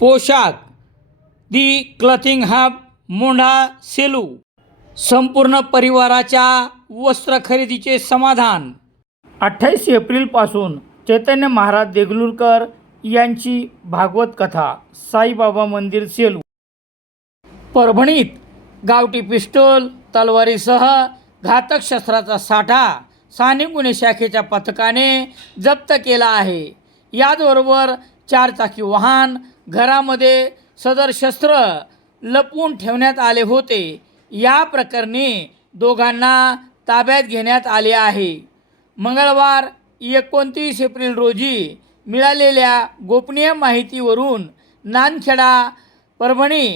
पोशाख. The clothing hub Mondha Selu. संपूर्ण परिवाराच्या वस्त्र खरेदीचे समाधान. अठ्ठावीस एप्रिलपासून चैतन्य महाराज देगलूरकर यांची भागवत कथा साईबाबा मंदिर सेलू. परभणीत गावठी पिस्टोल तलवारीसह घातक शस्त्राचा साठा स्थानिक गुन्हे शाखेच्या पथकाने जप्त केला आहे. याचबरोबर चारचाकी वाहन घरामध्ये सदर शस्त्र लपवून ठेवण्यात आले होते. या प्रकरणी दोघांना ताब्यात घेण्यात आले आहे. मंगळवार एकोणतीस एप्रिल रोजी मिळालेल्या गोपनीय माहितीवरून नानखेडा परभणी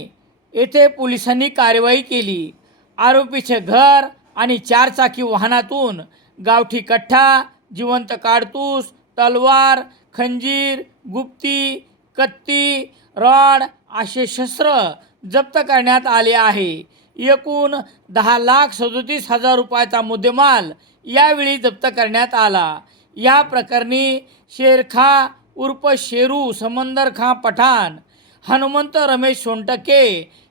येथे पोलिसांनी कारवाई केली. आरोपीचे घर आणि चारचाकी वाहनातून गावठी कठ्ठा जिवंत काडतूस तलवार खंजीर गुप्ती कत्ती रॉड असे शस्त्र जप्त करण्यात आले आहे. एकूण दहा लाख सदोतीस हजार रुपयाचा मुद्देमाल यावेळी जप्त करण्यात आला. या प्रकरणी शेरखा उर्फ शेरू समंदर खां पठाण हनुमंत रमेश सोनटके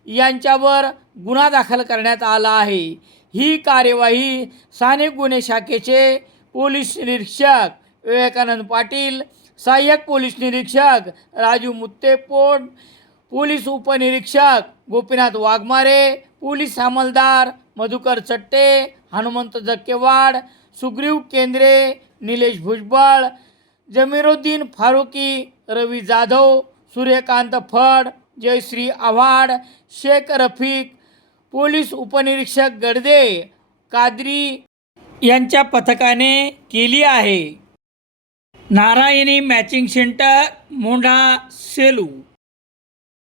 यांच्यावर गुन्हा दाखल करण्यात आला आहे. ही कार्यवाही स्थानिक गुन्हे शाखेचे पोलीस निरीक्षक विवेकानंद पाटील सहाय्यक पोलीस निरीक्षक राजू मुत्तेपोट पोलीस उपनिरीक्षक गोपीनाथ वाघमारे पोलीस हमलदार मधुकर चट्टे हनुमंत जक्केवाड सुग्रीव केंद्रे निलेश भुजबळ जमीरुद्दीन फारुकी रवी जाधव सूर्यकांत फड जयश्री आव्हाड शेख रफिक पोलीस उपनिरीक्षक गडदे कादरी यांच्या पथकाने केली आहे. Narayani matching centre Mondha Selu